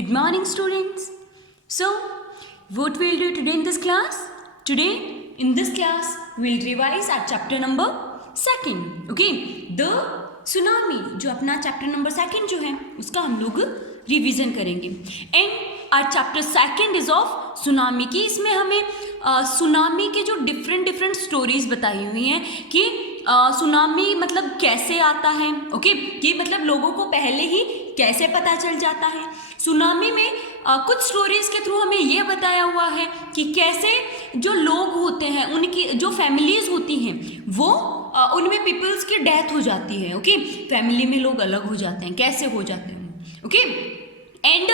Good morning, students. So, what we'll do today in this class? Today, in this class, we'll revise our chapter number 2. Okay, the tsunami. जो अपना chapter number 2 जो है, उसका हम लोग revision करेंगे. And our chapter 2 is of tsunami की. इसमें हमें सुनामी के जो डिफरेंट स्टोरीज बताई हुई हैं कि सुनामी मतलब कैसे आता है. ओके, कि मतलब लोगों को पहले ही कैसे पता चल जाता है. सुनामी में कुछ स्टोरीज के थ्रू हमें ये बताया हुआ है कि कैसे जो लोग होते हैं, उनकी जो फैमिलीज होती हैं, वो उनमें पीपल्स की डेथ हो जाती है. ओके, फैमिली में लोग अलग हो जाते हैं, कैसे हो जाते हैं. ओके, एंड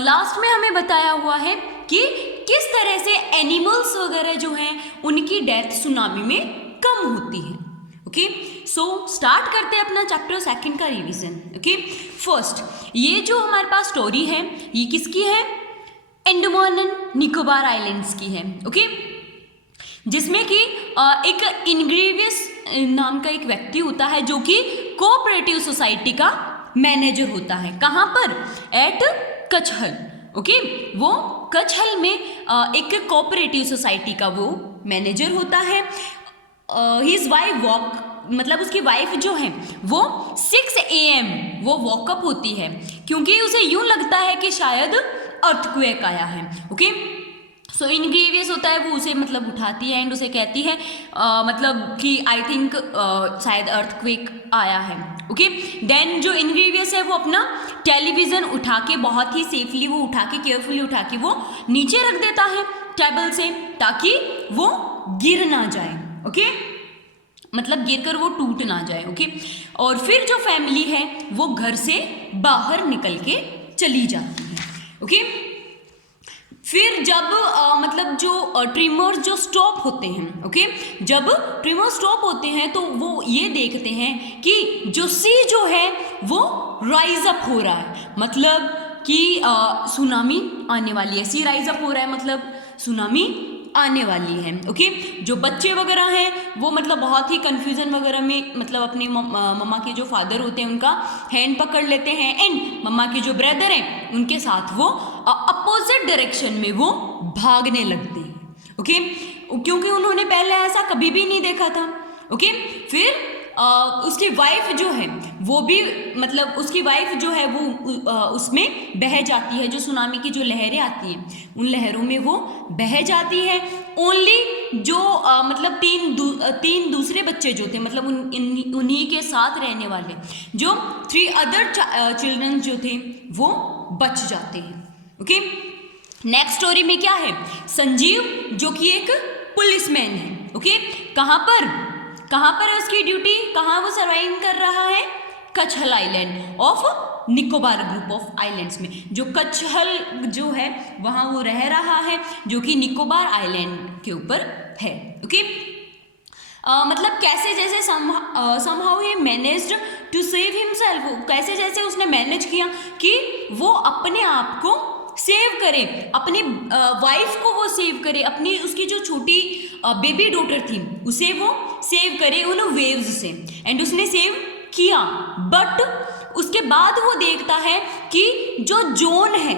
लास्ट में हमें बताया हुआ है कि किस तरह से एनिमल्स वगैरह जो हैं उनकी डेथ सुनामी में कम होती है. ओके, सो स्टार्ट करते हैं अपना चैप्टर 2 का रिवीजन. ओके, फर्स्ट ये जो हमारे पास स्टोरी है ये किसकी है? अंडमान एंड निकोबार आइलैंड्स की है. ओके, जिसमें कि एक इनग्रीवियस नाम का एक व्यक्ति होता है जो कि कोऑपरेटिव सोसाइटी का मैनेजर होता है. कहाँ पर? एट कचहल. ओके, वो कचहल में एक कोऑपरेटिव सोसाइटी का वो मैनेजर होता है. हिज वाइफ वॉक मतलब उसकी वाइफ जो है वो 6 AM वो वॉकअप होती है क्योंकि उसे यूं लगता है कि शायद अर्थक्वेक आया है. ओके, सो इनग्रीवियस होता है, वो उसे मतलब उठाती है एंड उसे कहती है मतलब कि आई थिंक शायद अर्थक्वेक आया है. ओके, देन जो इनग्रीवियस है वो अपना टेलीविज़न उठा के बहुत ही सेफली वो उठा के केयरफुली उठा के वो नीचे रख देता है टेबल से ताकि वो गिर ना जाए. ओके, मतलब गिरकर वो टूट ना जाए. ओके, और फिर जो फैमिली है वो घर से बाहर निकल के चली जाती है. ओके, फिर जब मतलब जो ट्रिमर्स जो स्टॉप होते हैं. ओके, जब ट्रिमर्स स्टॉप होते हैं तो वो ये देखते हैं कि जो सी जो है वो राइज अप हो रहा है, मतलब कि सुनामी आने वाली है. सी राइज अप हो रहा है मतलब सुनामी आने वाली है. ओके, जो बच्चे वगैरह हैं वो मतलब बहुत ही कन्फ्यूज़न वगैरह में मतलब अपने मम्मा के जो फादर होते हैं उनका हैंड पकड़ लेते हैं एंड मम्मा के जो ब्रदर हैं उनके साथ वो अपोजिट डायरेक्शन में वो भागने लगते हैं. ओके, क्योंकि उन्होंने पहले ऐसा कभी भी नहीं देखा था. ओके, फिर उसकी वाइफ जो है वो भी मतलब उसकी वाइफ जो है वो उसमें बह जाती है. जो सुनामी की जो लहरें आती हैं उन लहरों में वो बह जाती है. ओनली जो मतलब तीन दूसरे बच्चे जो थे मतलब उन्हीं के साथ रहने वाले जो 3 अदर चिल्ड्रन जो थे वो बच जाते हैं. ओके, नेक्स्ट स्टोरी में क्या है? संजीव जो कि एक पुलिसमैन है. ओके, कहाँ पर है उसकी ड्यूटी? कहाँ वो सर्वाइव कर रहा है? Katchal island of Nicobar group of islands में. जो कचहल जो है वहाँ वो रह रहा है जो कि निकोबार आइलैंड के ऊपर है. ओके, मतलब कैसे जैसे समहाउ ही मैनेज्ड टू सेव हिमसेल्फ. कैसे जैसे उसने मैनेज किया कि वो अपने आप को सेव करे, अपनी वाइफ को वो सेव करे, अपनी उसकी जो छोटी बेबी डॉटर थी उसे वो सेव करे उन वेव्स से. एंड उसने सेव किया, बट उसके बाद वो देखता है कि जो जॉन है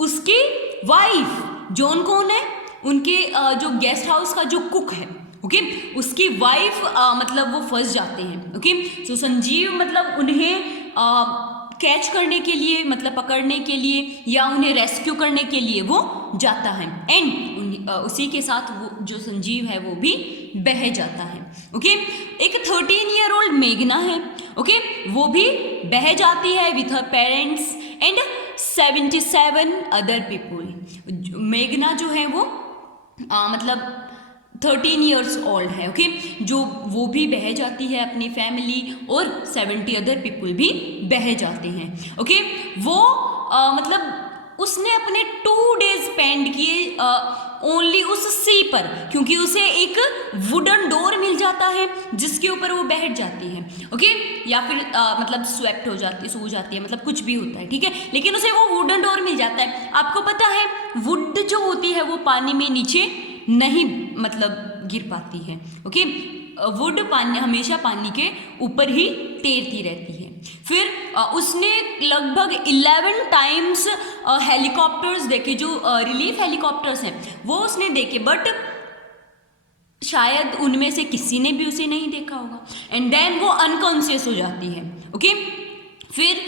उसकी वाइफ, जॉन कौन है? उनके जो गेस्ट हाउस का जो कुक है. ओके, उसकी वाइफ मतलब वो फंस जाते हैं. ओके, सो संजीव मतलब उन्हें कैच करने के लिए मतलब पकड़ने के लिए या उन्हें रेस्क्यू करने के लिए वो जाता है एंड उसी के साथ वो जो संजीव है वो भी बह जाता है. ओके, एक 13 ईयर ओल्ड मेघना है. ओके, वो भी बह जाती है with her parents and 77 other people. मेघना जो है वो मतलब 13 ईयर्स ओल्ड है. ओके, जो वो भी बह जाती है अपनी फैमिली और 70 अदर पीपल भी बह जाते हैं. ओके, वो मतलब उसने अपने 2 डेज स्पेंड किए ओनली उस सी पर क्योंकि उसे एक वुडन डोर मिल जाता है जिसके ऊपर वो बैठ जाती है. ओके, या फिर मतलब स्वेप्ट हो जाती, सो जाती है, मतलब कुछ भी होता है. ठीक है, लेकिन उसे वो वुडन डोर मिल जाता है. आपको पता है वुड जो होती है वो पानी में नीचे नहीं मतलब गिर पाती है. ओके, वुड पानी हमेशा पानी के ऊपर ही तैरती रहती है. फिर उसने लगभग 11 टाइम्स हेलीकॉप्टर्स देखे, जो रिलीफ हेलीकॉप्टर्स हैं वो उसने देखे, बट शायद उनमें से किसी ने भी उसे नहीं देखा होगा। एंड देन वो अनकॉन्शियस हो जाती है। ओके, फिर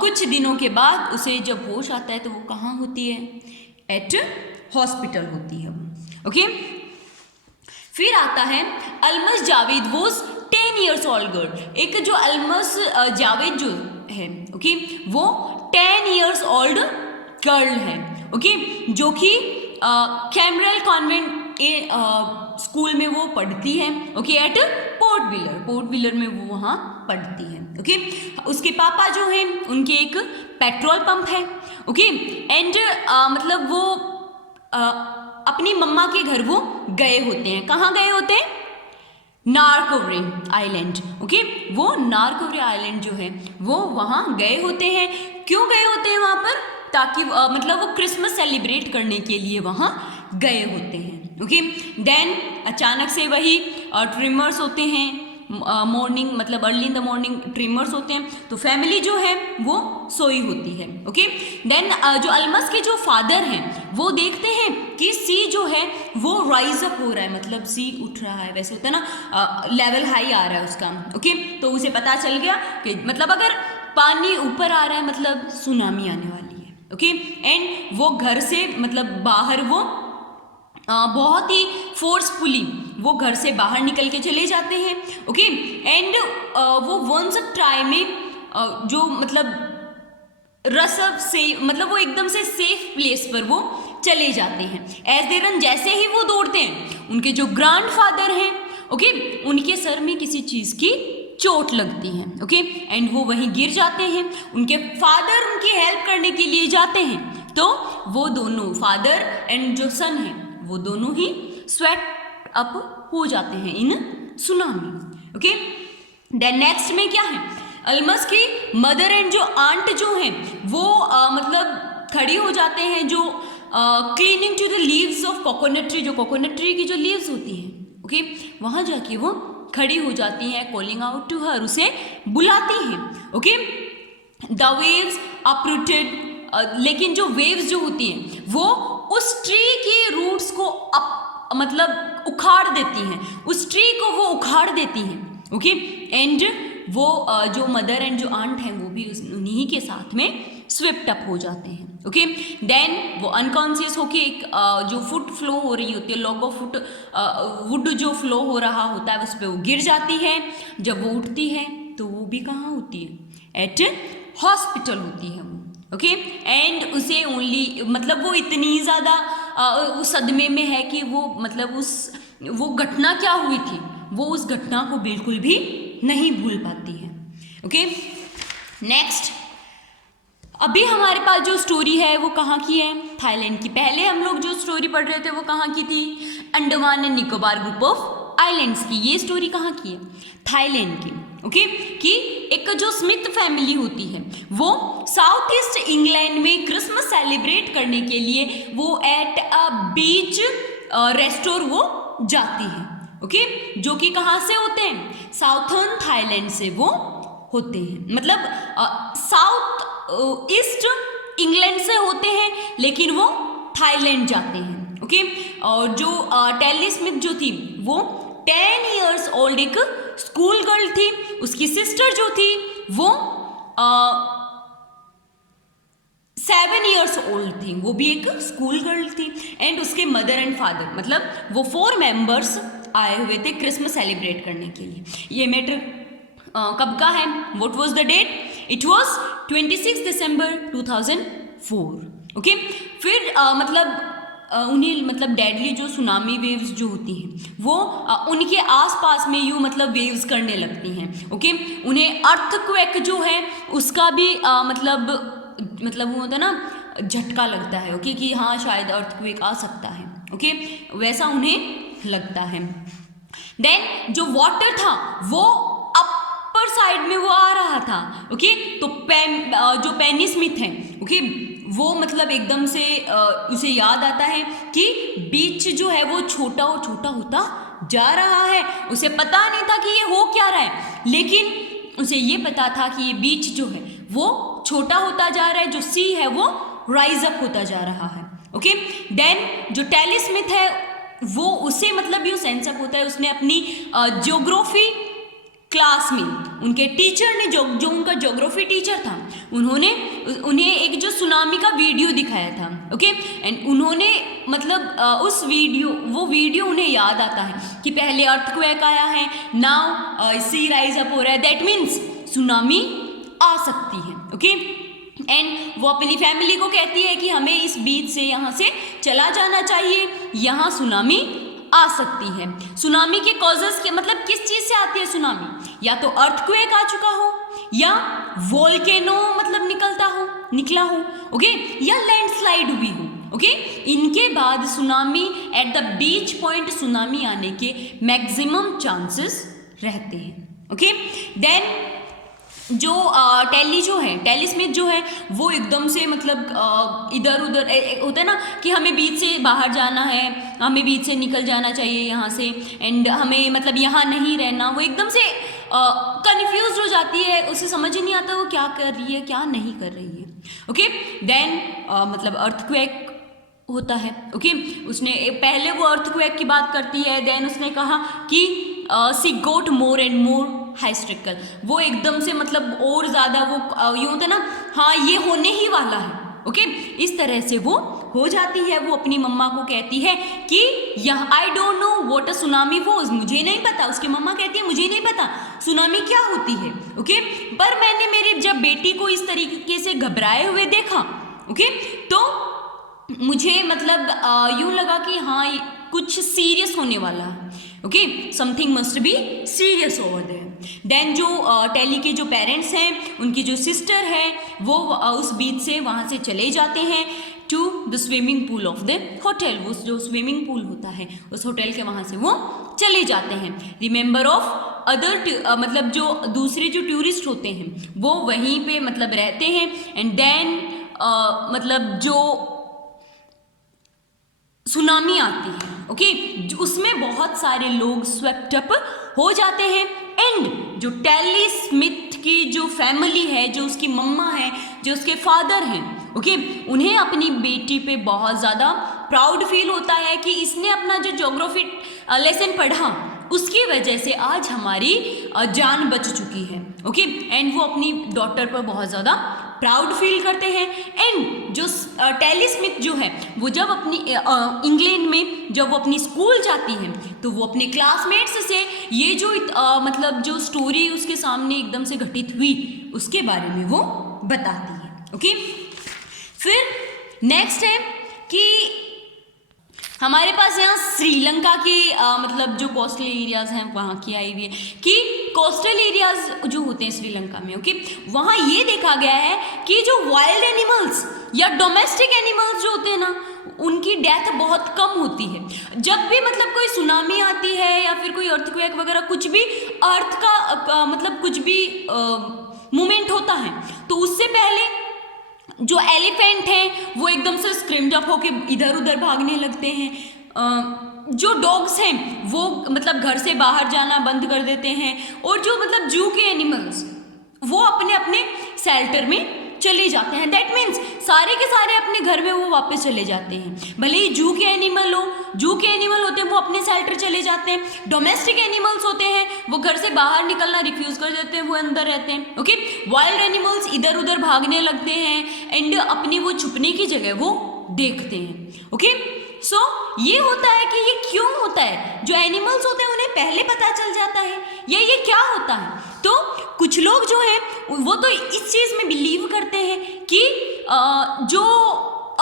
कुछ दिनों के बाद उसे जब होश आता है तो वो कहाँ होती है? एट हॉस्पिटल होती है। ओके, फिर आता है Almas Javed was 10 years old girl. एक जो अलमस जावेद जो है, ओके, वो 10 years old गर्ल है। ओके, जो कि कैमरल कॉन्वेंट स्कूल में वो पढ़ती है। ओके, एट पोर्ट विलर में वो वहाँ पढ़ती है। ओके, उसके पापा जो हैं उनके एक पेट्रोल पंप है। ओके, एंड मतलब वो अपनी मम्मा के घर वो गए होते हैं। कहाँ गए होते हैं? नारकोवरे आइलैंड। ओके, वो नारकोवरे आइलैंड जो है वो वहाँ गए होते हैं। क्यों गए होते हैं वहाँ पर? ताकि मतलब वो क्रिसमस सेलिब्रेट करने के लिए वहाँ गए होते हैं। ओके, देन अचानक से वही ट्रिमर्स होते हैं, मॉर्निंग मतलब early in the morning trimmers होते हैं, तो फैमिली जो है वो सोई होती है। ओके, देन जो अलमस के जो फादर हैं वो देखते हैं कि सी जो है वो राइज अप हो रहा है, मतलब सी उठ रहा है, वैसे होता है ना, लेवल हाई आ रहा है उसका। ओके, तो उसे पता चल गया कि मतलब अगर पानी ऊपर आ रहा है मतलब सुनामी आने वाली है। ओके, एंड वो घर से मतलब बाहर वो बहुत ही फोर्सफुली वो घर से बाहर निकल के चले जाते हैं। ओके, एंड वो वंस ट्राई में जो मतलब रसब से मतलब वो एकदम से सेफ प्लेस पर वो चले जाते हैं। एज दे रन, जैसे ही वो दौड़ते हैं उनके जो ग्रैंडफादर हैं, ओके, उनके सर में किसी चीज़ की चोट लगती है। ओके, एंड वो वहीं गिर जाते हैं। उनके फादर उनकी हेल्प करने के लिए जाते हैं, तो वो दोनों फादर एंड जो सन है वो दोनों ही स्वेट अप हो जाते हैं इन सुनामी। ओके, देन नेक्स्ट में क्या है? अलमस की मदर एंड जो आंट जो हैं वो मतलब खड़ी हो जाते हैं, जो cleaning to the leaves of coconut tree, जो कोकोनट ट्री की जो लीव्स होती हैं। ओके, वहाँ जाके वो खड़ी हो जाती हैं, कॉलिंग आउट टू हर, उसे बुलाती हैं। ओके, द वेव्स अपरूटेड, लेकिन जो वेव्स जो होती हैं वो उस ट्री के रूट्स को मतलब उखाड़ देती हैं, उस ट्री को वो उखाड़ देती हैं। ओके, एंड वो जो मदर एंड जो आंट हैं वो भी उन्हीं के साथ में स्विफ्ट अप हो जाते हैं। ओके, देन वो अनकॉन्शियस होके एक जो फुट फ्लो हो रही होती है, लॉग ऑफ फुट वुड जो फ्लो हो रहा होता है उस पर वो गिर जाती है। जब वो उठती है तो वो भी कहाँ होती है? एट हॉस्पिटल होती है वो। ओके, एंड उसे ओनली मतलब वो इतनी ज़्यादा उस सदमे में है कि वो मतलब वो घटना क्या हुई थी वो उस घटना को बिल्कुल भी नहीं भूल पाती है। ओके, नेक्स्ट, अभी हमारे पास जो स्टोरी है वो कहाँ की है? थाईलैंड की। पहले हम लोग जो स्टोरी पढ़ रहे थे वो कहाँ की थी? Andaman and Nicobar group of islands की। ये स्टोरी कहाँ की है? थाईलैंड की। ओके, कि एक जो स्मिथ फैमिली होती है वो साउथ ईस्ट इंग्लैंड में क्रिसमस सेलिब्रेट करने के लिए वो एट अ बीच रेस्टोर वो जाती है। ओके, जो कि कहाँ से होते हैं? साउथर्न थाईलैंड से वो होते हैं, मतलब साउथ ईस्ट इंग्लैंड से होते हैं, लेकिन वो थाईलैंड जाते हैं। ओके, और जो टेली स्मिथ जो थी वो 10 years old एक स्कूल गर्ल थी। उसकी सिस्टर जो थी वो 7 years old थी, वो भी एक स्कूल गर्ल थी। एंड उसके मदर एंड फादर मतलब वो 4 members आए हुए थे क्रिसमस सेलिब्रेट करने के लिए। ये मैटर कब का है? What was the date? It was 26 December 2004। Okay, फिर मतलब उन्हें मतलब डेडली जो सुनामी वेव्स जो होती हैं वो उनके आसपास में यूँ मतलब वेव्स करने लगती हैं। ओके, उन्हें अर्थक्वेक जो है उसका भी मतलब वो होता है ना, झटका लगता है। ओके, कि हाँ शायद अर्थक्वेक आ सकता है। ओके, वैसा उन्हें लगता है। देन जो वाटर था वो अपर साइड में वो आ रहा था। ओके, तो जो पेनी स्मिथ है, ओके, वो मतलब एकदम से उसे याद आता है कि बीच जो है वो छोटा और छोटा होता जा रहा है। उसे पता नहीं था कि ये हो क्या रहा है, लेकिन उसे ये पता था कि ये बीच जो है वो छोटा होता जा रहा है, जो सी है वो राइज अप होता जा रहा है। ओके, देन जो टैली स्मिथ है वो उसे मतलब यूँ सेंस अप होता है, उसने अपनी ज्योग्राफी क्लास में उनके टीचर ने जो उनका ज्योग्राफी टीचर था उन्हें एक जो सुनामी का वीडियो दिखाया था। ओके, एंड उन्होंने मतलब उस वीडियो उन्हें याद आता है कि पहले अर्थक्वेक आया है, नाउ सी राइज अप हो रहा है, दैट मीन्स सुनामी आ सकती है। ओके, एंड वो अपनी फैमिली को कहती है कि हमें इस बीच से यहाँ से चला जाना चाहिए, यहाँ सुनामी आ सकती है। सुनामी के कॉजेस के मतलब किस चीज़ से आती है सुनामी? या तो अर्थक्वेक आ चुका हो, या वोल्केनो मतलब निकला हो, ओके, या लैंडस्लाइड हुई हो। ओके, इनके बाद tsunami at the beach point tsunami आने के मैक्सिमम चांसेस रहते हैं। ओके, देन जो टैली स्मिथ जो है वो एकदम से मतलब इधर उधर होता है ना कि हमें बीच से बाहर जाना है, हमें बीच से निकल जाना चाहिए यहाँ से, एंड हमें मतलब यहाँ नहीं रहना, वो एकदम से कंफ्यूज हो जाती है, उसे समझ ही नहीं आता वो क्या कर रही है क्या नहीं कर रही है। ओके, देन मतलब अर्थक्वेक होता है। ओके, उसने पहले वो अर्थक्वेक की बात करती है, देन उसने कहा कि सी गोट मोर एंड मोर हाइस्ट्रिकल, वो एकदम से मतलब और ज़्यादा वो यूँ होता है ना, हाँ ये होने ही वाला है। ओके, इस तरह से वो हो जाती है। वो अपनी मम्मा को कहती है कि यह I don't know what a tsunami was, मुझे नहीं पता। उसकी मम्मा कहती है मुझे नहीं पता सुनामी क्या होती है। ओके, पर मैंने मेरी जब बेटी को इस तरीके से घबराए हुए देखा, ओके, तो मुझे मतलब यूँ लगा कि हाँ कुछ सीरियस होने वाला है। Okay, something must be serious over there. Then जो टैली के जो पेरेंट्स हैं, उनकी जो सिस्टर है वो उस बीच से वहाँ से चले जाते हैं to the swimming pool of the hotel. वो जो स्विमिंग पूल होता है उस होटल के वहाँ से वो चले जाते हैं। रिमेंबर ऑफ अदर मतलब जो दूसरे जो टूरिस्ट होते हैं वो वहीं पे मतलब रहते हैं, एंड देन मतलब जो सुनामी आती है, ओके, उसमें बहुत सारे लोग स्वेप्ट अप हो जाते हैं, एंड जो टैली स्मिथ की जो फैमिली है, जो उसकी मम्मा है, जो उसके फादर हैं, ओके, उन्हें अपनी बेटी पे बहुत ज़्यादा प्राउड फील होता है कि इसने अपना जो ज्योग्राफी लेसन पढ़ा उसकी वजह से आज हमारी जान बच चुकी है। ओके, एंड वो अपनी डॉटर पर बहुत ज़्यादा प्राउड फील करते हैं। एंड जो टैली स्मिथ जो है वो जब अपनी इंग्लैंड में जब वो अपनी स्कूल जाती है तो वो अपने क्लासमेट्स से ये जो मतलब जो स्टोरी उसके सामने एकदम से घटित हुई उसके बारे में वो बताती है। ओके, फिर नेक्स्ट है कि हमारे पास यहाँ श्रीलंका की मतलब जो कोस्टल एरियाज़ हैं वहाँ की आई हुई है कि कोस्टल एरियाज़ जो होते हैं श्रीलंका में, ओके, वहाँ ये देखा गया है कि जो वाइल्ड एनिमल्स या डोमेस्टिक एनिमल्स जो होते हैं ना उनकी डेथ बहुत कम होती है। जब भी मतलब कोई सुनामी आती है या फिर कोई अर्थक्वेक वगैरह कुछ भी अर्थ का मतलब कुछ भी मूवमेंट होता है तो उससे पहले जो एलिफेंट हैं वो एकदम से स्क्रिम्ड अप होके इधर उधर भागने लगते हैं। जो डॉग्स हैं वो मतलब घर से बाहर जाना बंद कर देते हैं, और जो मतलब जू के एनिमल्स वो अपने अपने शेल्टर में चले जाते हैं। दैट मीन्स सारे के सारे अपने घर में वो वापस चले जाते हैं। भले ही जू के एनिमल होते हैं वो अपने शेल्टर चले जाते हैं। डोमेस्टिक एनिमल्स होते हैं वो घर से बाहर निकलना रिफ्यूज़ कर देते हैं, वो अंदर रहते हैं। ओके, वाइल्ड एनिमल्स इधर उधर भागने लगते हैं एंड अपनी वो छुपने की जगह वो देखते हैं। ओके, सो ये होता है कि ये क्यों होता है, जो एनिमल्स होते हैं उन्हें पहले पता चल जाता है या ये क्या होता है। तो कुछ लोग जो हैं वो तो इस चीज़ में बिलीव करते हैं कि जो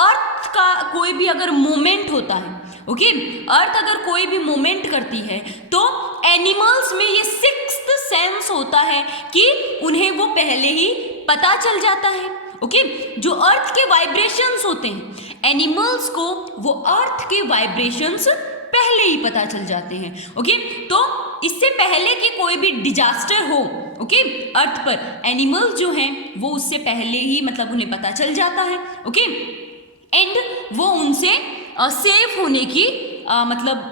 अर्थ का कोई भी अगर मूवमेंट होता है, ओके, अर्थ अगर कोई भी मूवमेंट करती है तो एनिमल्स में ये सिक्स्थ सेंस होता है कि उन्हें वो पहले ही पता चल जाता है। ओके, जो अर्थ के वाइब्रेशंस होते हैं एनिमल्स को वो अर्थ के वाइब्रेशंस पहले ही पता चल जाते हैं। ओके, तो इससे पहले कि कोई भी डिजास्टर हो, ओके, अर्थ पर एनिमल्स जो हैं वो उससे पहले ही मतलब उन्हें पता चल जाता है। ओके, एंड वो उनसे सेफ होने की मतलब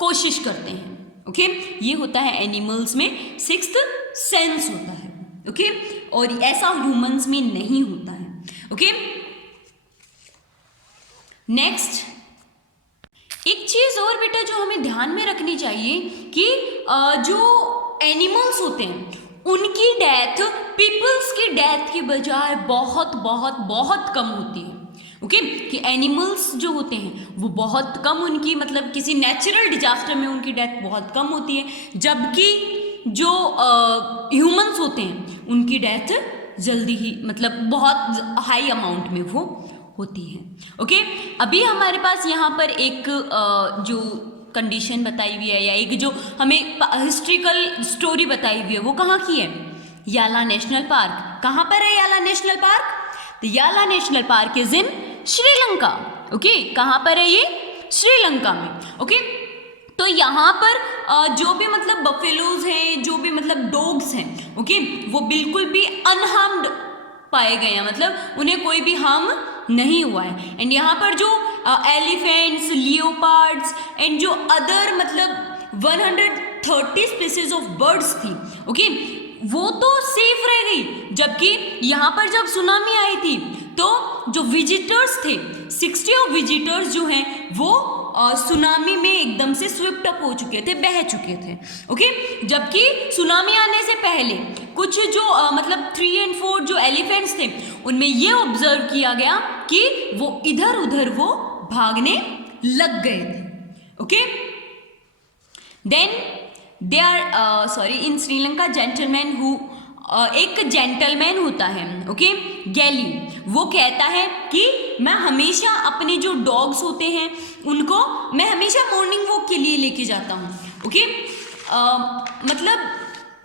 कोशिश करते हैं। ओके, ये होता है एनिमल्स में सिक्स्थ सेंस होता है। ओके, और ऐसा ह्यूमंस में नहीं होता है। ओके, नेक्स्ट एक चीज और बेटा जो हमें ध्यान में रखनी चाहिए कि जो एनिमल्स होते हैं उनकी डेथ पीपल्स की डेथ की बजाय बहुत बहुत बहुत कम होती है। ओके, कि एनिमल्स जो होते हैं वो बहुत कम, उनकी मतलब किसी नेचुरल डिजास्टर में उनकी डेथ बहुत कम होती है, जबकि जो ह्यूमंस होते हैं उनकी डेथ जल्दी ही मतलब बहुत हाई अमाउंट में वो होती है। ओके, अभी हमारे पास यहाँ पर एक जो कंडीशन बताई हुई है या एक जो हमें हिस्ट्रिकल स्टोरी बताई हुई है वो कहाँ की है? याला नेशनल पार्क। कहाँ पर है याला नेशनल पार्क? तो याला national park is in Sri Lanka. Okay, कहाँ पर है ये? श्रीलंका में। ओके, तो यहाँ पर जो भी मतलब बफेलोज हैं, जो भी मतलब डॉग्स हैं, ओके, वो बिल्कुल भी अनहार्म्ड पाए गए हैं, मतलब उन्हें कोई भी हार्म नहीं हुआ है। एंड यहाँ पर जो एलिफेंट्स, लियोपार्ड्स एंड जो अदर मतलब 130 स्पीसीज ऑफ बर्ड्स थी, ओके, वो तो सेफ रह गई, जबकि यहाँ पर जब सुनामी आई थी तो जो विजिटर्स थे 60 ऑफ विजिटर्स जो हैं वो सुनामी में एकदम से स्विफ्ट अप हो चुके थे, बह चुके थे। ओके, जबकि सुनामी आने से पहले कुछ जो मतलब 3 और 4 जो एलिफेंट्स थे उनमें ये ऑब्जर्व किया गया कि वो इधर उधर वो भागने लग गए थे। Okay, then they are sorry in Sri Lanka gentleman who एक जेंटलमैन होता है, ओके, गैली, वो कहता है कि मैं हमेशा अपने जो डॉग्स होते हैं उनको मैं हमेशा मॉर्निंग वॉक के लिए लेके जाता हूँ। ओके, मतलब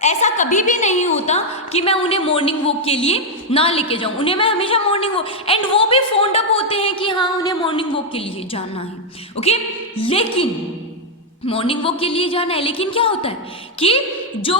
ऐसा कभी भी नहीं होता कि मैं उन्हें मॉर्निंग वॉक के लिए ना लेके जाऊँ, उन्हें मैं हमेशा मॉर्निंग वॉक, एंड वो भी फोन्ड अप होते हैं कि हाँ उन्हें मॉर्निंग वॉक के लिए जाना है। ओके, लेकिन मॉर्निंग वॉक के लिए जाना है, लेकिन क्या होता है कि जो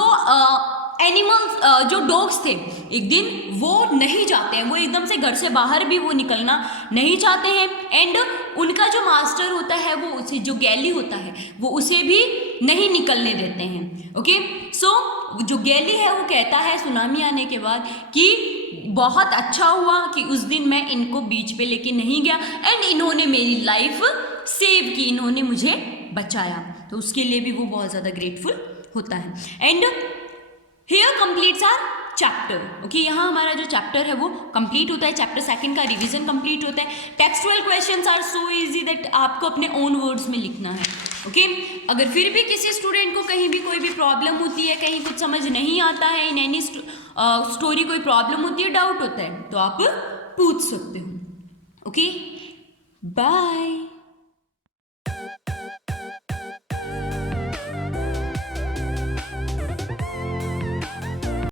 एनिमल्स जो डॉग्स थे एक दिन वो नहीं जाते हैं, वो एकदम से घर से बाहर भी वो निकलना नहीं चाहते हैं, एंड उनका जो मास्टर होता है वो उसे जो गैली होता है वो उसे भी नहीं निकलने देते हैं। ओके, सो जो गैली है वो कहता है सुनामी आने के बाद कि बहुत अच्छा हुआ कि उस दिन मैं इनको बीच पे लेके नहीं गया एंड इन्होंने मेरी लाइफ सेव की, इन्होंने मुझे बचाया, तो उसके लिए भी वो बहुत ज़्यादा ग्रेटफुल होता है। And here completes our chapter. Okay, यहाँ हमारा जो चैप्टर है वो कंप्लीट होता है, चैप्टर 2 का रिवीजन कंप्लीट होता है। Textual questions are so easy that आपको अपने ओन वर्ड्स में लिखना है। ओके, अगर फिर भी किसी स्टूडेंट को कहीं भी कोई भी प्रॉब्लम होती है, कहीं कुछ समझ नहीं आता है, इन एनी स्टोरी कोई प्रॉब्लम होती है, डाउट होता है, तो आप पूछ सकते हो। Okay, bye.